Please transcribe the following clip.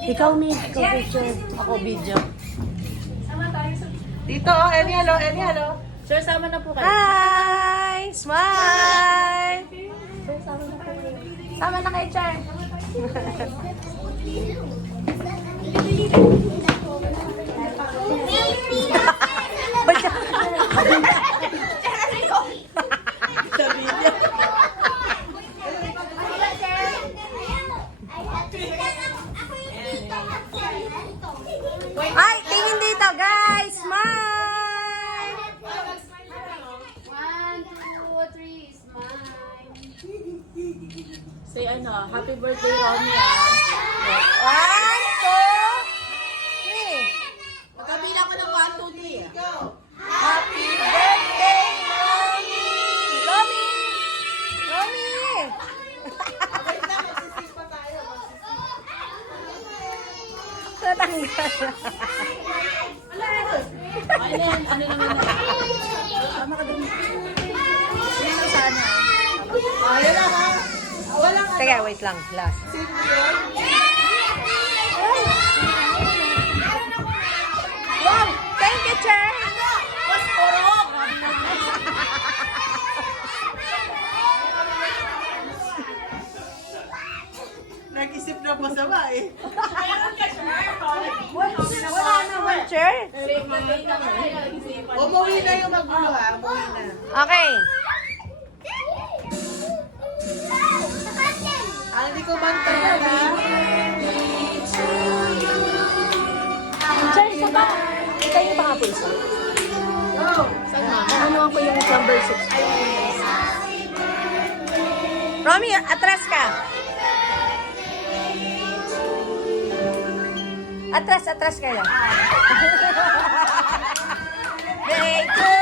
Ikaw, Mig. Ikaw, picture. Ako, video. Dito, Ellie, hello, Ellie, hello. Sir, sama na po kayo. Hi! Smile! Sama na kayo, Char. Ay, tingin dito, guys! Smile! 1, 2, 3, smile. Say ano, happy birthday, Romy. 1, 2, 3. Magkabila ko ng 1, 2, 3. Happy birthday, Romy! Romy! Romy! Tatanggal. Ayun, ano naman na. Tama ka dun. Sino sana? Ayun lang ha. Walang Teka, wait lang. Last. Wow! Thank you, Chair! Mas porok! Nag-isip na masama eh. Wala naman. Chair? Umuwi na yung magulo ha. Umuwi na. Okay. Hindi ko bantay na. Sir, isa ba? Ikaw yung mga pulsa. Ano ako yung number 6? Romy, atras ka. Atras ka lang. Thank you.